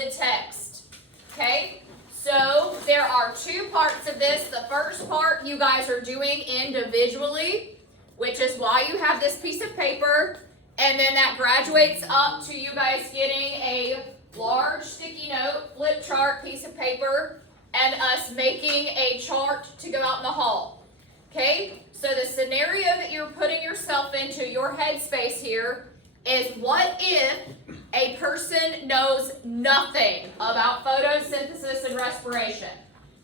the text. Okay? So there are two parts of this. The first part you guys are doing individually, which is why you have this piece of paper, and then that graduates up to you guys getting a large sticky note, flip chart, piece of paper, and us making a chart to go out in the hall. Okay? So the scenario that you're putting yourself into, your headspace here, is what if a person knows nothing about photosynthesis and respiration?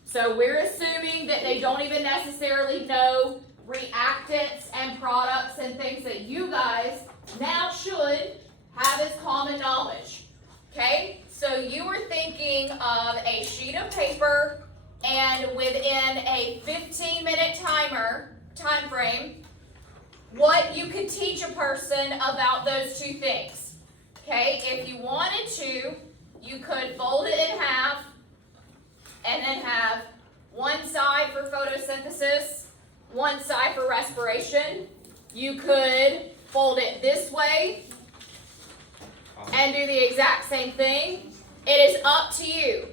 So we're assuming that they don't even necessarily know reactants and products and things that you guys now should have as common knowledge. Okay? So you were thinking of a sheet of paper, and within a 15-minute time frame, what you could teach a person about those two things. Okay, if you wanted to, you could fold it in half and then have one side for photosynthesis, one side for respiration. You could fold it this way and do the exact same thing. It is up to you.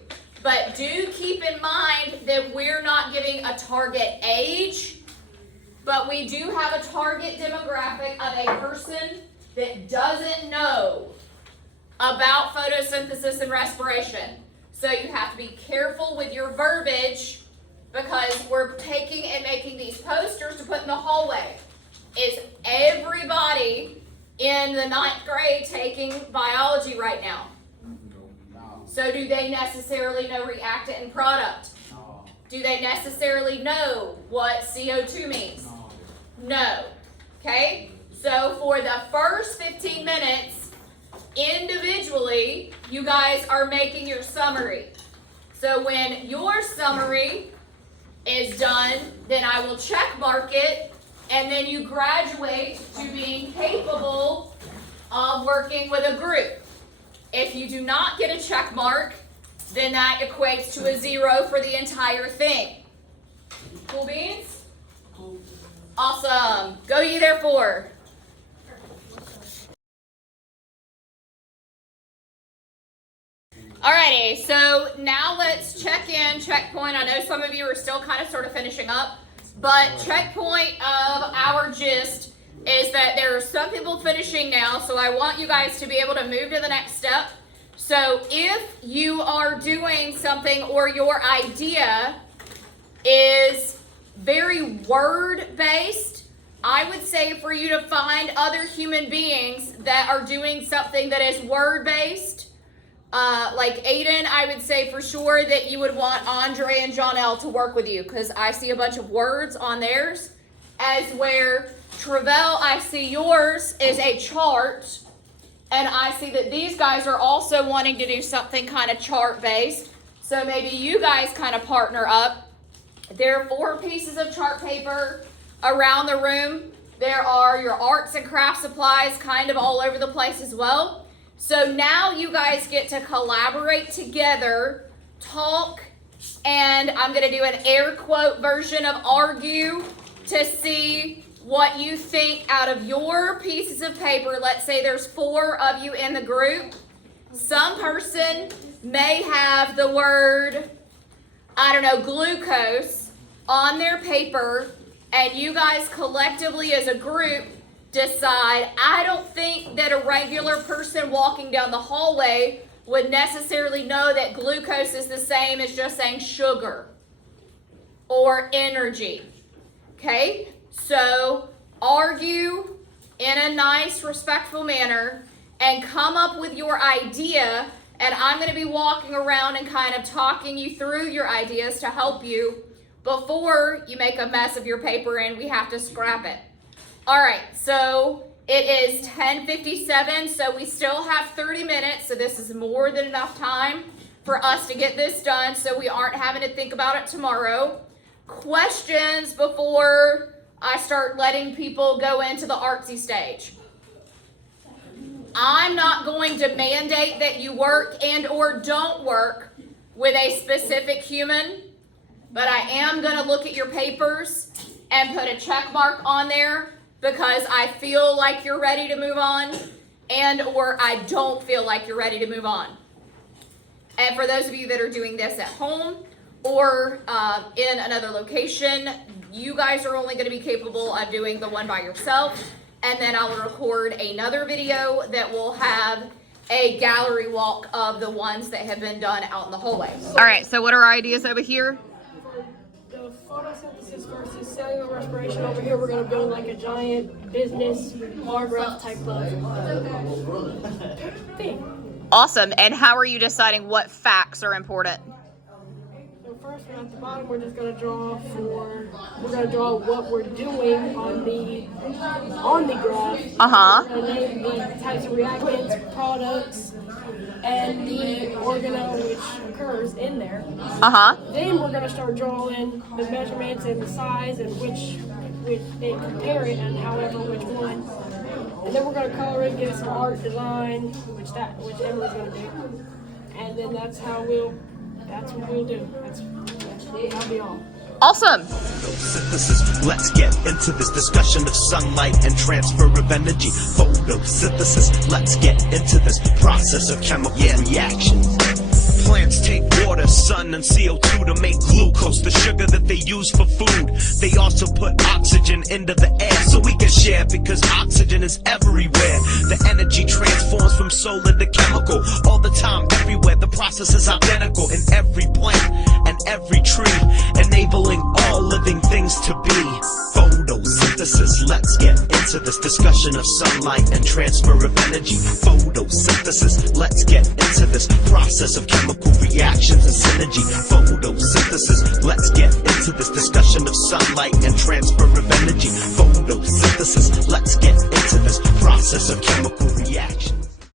But do keep in mind that we're not giving a target age, but we do have a target demographic of a person that doesn't know about photosynthesis and respiration. So you have to be careful with your verbiage, because we're taking and making these posters to put in the hallway. Is everybody in the 9th grade taking biology right now? So do they necessarily know reactant and product? No. Do they necessarily know what CO2 means? No. Okay? So for the first 15 minutes, individually, you guys are making your summary. So when your summary is done, then I will check mark it, and then you graduate to being capable of working with a group. If you do not get a check mark, then that equates to a 0 for the entire thing. Cool beans? Cool. Awesome. Go ye therefore. Alrighty, so now let's check in, checkpoint. I know some of you are still kind of sort of finishing up, but checkpoint of our gist is that there are some people finishing now, so I want you guys to be able to move to the next step. So if you are doing something, or your idea is very word-based, I would say for you to find other human beings that are doing something that is word-based. Like Aiden, I would say for sure that you would want Andre and Jonelle to work with you, because I see a bunch of words on theirs, as where Travell, I see yours is a chart, and I see that these guys are also wanting to do something kind of chart-based. So maybe you guys kind of partner up. There are 4 pieces of chart paper around the room. There are your arts and craft supplies kind of all over the place as well. So now you guys get to collaborate together, talk, and I'm going to do an air quote version of argue to see what you think out of your pieces of paper. Let's say there's 4 of you in the group. Some person may have the word, I don't know, glucose on their paper, and you guys collectively as a group decide, I don't think that a regular person walking down the hallway would necessarily know that glucose is the same as just saying sugar or energy. Okay? So argue in a nice, respectful manner and come up with your idea, and I'm going to be walking around and kind of talking you through your ideas to help you before you make a mess of your paper and we have to scrap it. All right, so it is 10:57, so we still have 30 minutes, so this is more than enough time for us to get this done so we aren't having to think about it tomorrow. Questions before I start letting people go into the artsy stage? I'm not going to mandate that you work and or don't work with a specific human, but I am going to look at your papers and put a check mark on there because I feel like you're ready to move on and or I don't feel like you're ready to move on. And for those of you that are doing this at home or in another location, you guys are only going to be capable of doing the one by yourself. And then I'll record another video that will have a gallery walk of the ones that have been done out in the hallway. All right, so what are our ideas over here? For the photosynthesis versus cellular respiration, over here we're going to build like a giant business bar graph type of thing. Awesome. And how are you deciding what facts are important? So first, at the bottom, we're just going to draw what we're doing on the graph. We're going to name the types of reactants, products, and the organelle which occurs in there. Then we're going to start drawing the measurements and the size and which they compare it and however which one. And then we're going to color it, give it some art design, which Emily's going to do. And then that's what we'll do. That'll be all. Awesome. Photosynthesis. Let's get into this discussion of sunlight and transfer of energy. Photosynthesis. Let's get into this process of chemical reactions. Plants take water, sun, and CO2 to make glucose, the sugar that they use for food. They also put oxygen into the air so we can share, because oxygen is everywhere. The energy transforms from solar to chemical all the time, everywhere. The process is identical in every plant and every tree, enabling all living things to be. Photosynthesis. Let's get into this discussion of sunlight and transfer of energy. Photosynthesis. Let's get into this process of chemical reactions and synergy. Photosynthesis. Let's get into this discussion of sunlight and transfer of energy. Photosynthesis. Let's